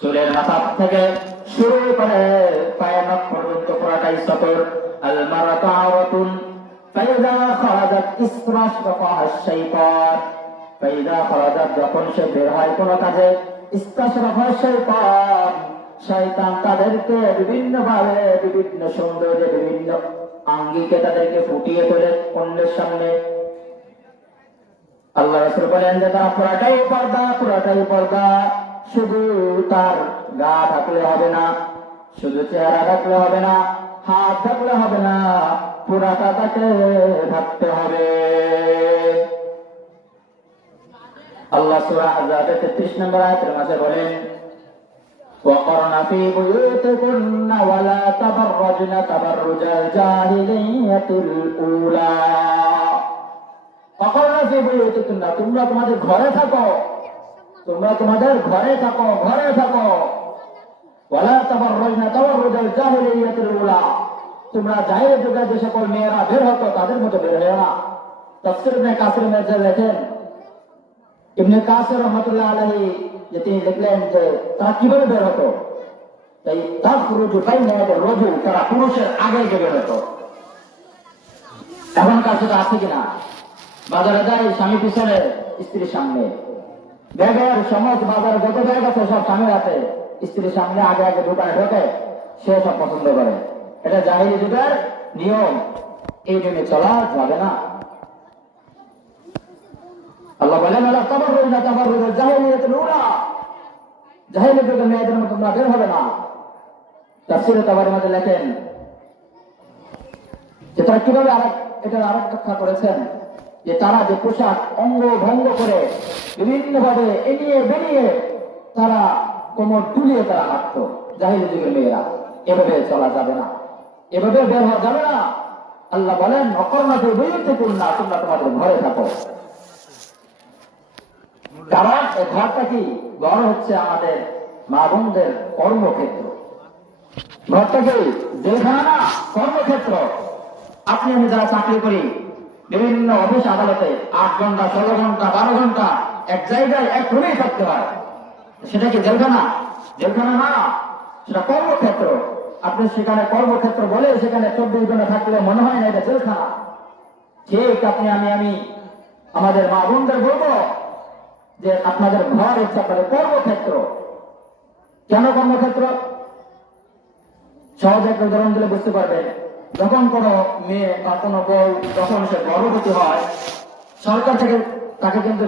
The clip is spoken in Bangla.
চুলের মাথা থেকে শুরু করে পায়ের নখ পর্যন্ত পুরাটাই সতর। আল মারাতু আওরাতুন ফাইদা খারাজাত ইসরাশরাফাহা শাইতান, ফাইদা খারাজাত যখন সে বের হয় কোনো কাজে, ইসরাশরাফাহা শাইতান, শয়তান তাদেরকে বিভিন্ন ভাবে বিভিন্ন সৌন্দর্যে বিভিন্ন আঙ্গিকে তাদেরকে ফুটিয়ে তোলে অন্যের সামনে। আল্লাহ রাসূল বলেন যে তারা পুরাটাই পর্দা। শুধু তার গা ঢাকলে হবে না, শুধু চেহারা ঢাকলে হবে না, হাত ঢাকলে হবে না, পুরাটা তাকে ঢাকতে হবে। আল্লাহ সূরা আহজাব 33 নম্বর আয়াতের মাঝে বলেন وقرن في بيوتكن ولا تبرجن تبرج الجاهلية الأولى। وقرن في بيوتكن, তোমরা তোমাদের ঘরে থাকো, ঘরে থাকো। ওয়ালা তাবাররাজনা তাবাররুজাল জাহিলিয়াতিল উলা, তোমরা জাহিলিয়াত যুগে যে সকল মেয়েরা বের হতো তাদের মতো বের হয়ো না। তাফসীর ইবনে কাসির মধ্যে লেখেন, ইবনে কাসির রাহমাতুল্লাহ আলাইহি যে তিনি লিখলেন যে তারা কিভাবে বের হতো, তাই তাখরুজু বাইনা ইয়াদার রাজুল, তারা পুরুষের আগে বের হতো। এখনকার সেটা আছে কিনা? বাজারে যায় স্বামী পিছনে, স্ত্রীর সামনে। ব্যাগের সমস্ত বাজারে যত ব্যাগ আছে সব স্বামীর হাতে, স্ত্রীর সামনে আগে দোকানে ঢোকে, সে সব পছন্দ করে। এটা জাহিলি যুগের নিয়ম, এই জন্য চলা যাবে না। আল্লাহ বলেন ওয়ালা তাবাররুজনা তাবাররুজাল জাহিলিয়াতিল উলা, জাহিলি যুগের মেয়েদের মতো তোমরা বের হবে না। তাফসীরে তাবারীর মধ্যে লেখেন যে তারা কিভাবে এটার আরেক ব্যাখ্যা করেছেন যে তারা যে পোশাক অঙ্গ ভঙ্গ করে বিভিন্ন ভাবে এগিয়ে বেরিয়ে তারা কোমর তুলিয়ে তারা হাঁটত, জাহিলি যুগের মেয়েরা। এভাবে চলা যাবে না, এভাবে বের হওয়া যাবে না। আল্লাহ বলেন অকর্ণা ফি বুয়ুতিকুন্না, তোমরা তোমাদের ঘরে থাকো। কারণ এই ঘরটা কি? ঘর হচ্ছে আমাদের মা বোনদের কর্মক্ষেত্র। ঘরটা কি জেলখানা না, কর্মক্ষেত্র। আপনি আমি যারা চাকরি করি বিভিন্ন অফিস আদালতে 8 ঘন্টা 16 ঘন্টা 12 ঘন্টা এক জায়গায় এক রুমেই থাকতে হয়, সেটা কি জেলখানা? জেলখানা না, সেটা কর্মক্ষেত্র। আপনি সেখানে কর্মক্ষেত্র বলে সেখানে 24 ঘন্টা থাকলে মনে হয় না এটা জেলখানা। ঠিক আপনি আমি আমাদের মা বোনদের বলবো যে আপনাদের ঘর হচ্ছে আপনাদের কর্মক্ষেত্র। কেন কর্মক্ষেত্র? সহজে একটা উদাহরণ দিলে বুঝতে পারবেন। যখন কোনো মেয়ে বা কোনো বউ যখন সে গর্ভবতী হয়, সরকার থেকে তাকে কিন্তু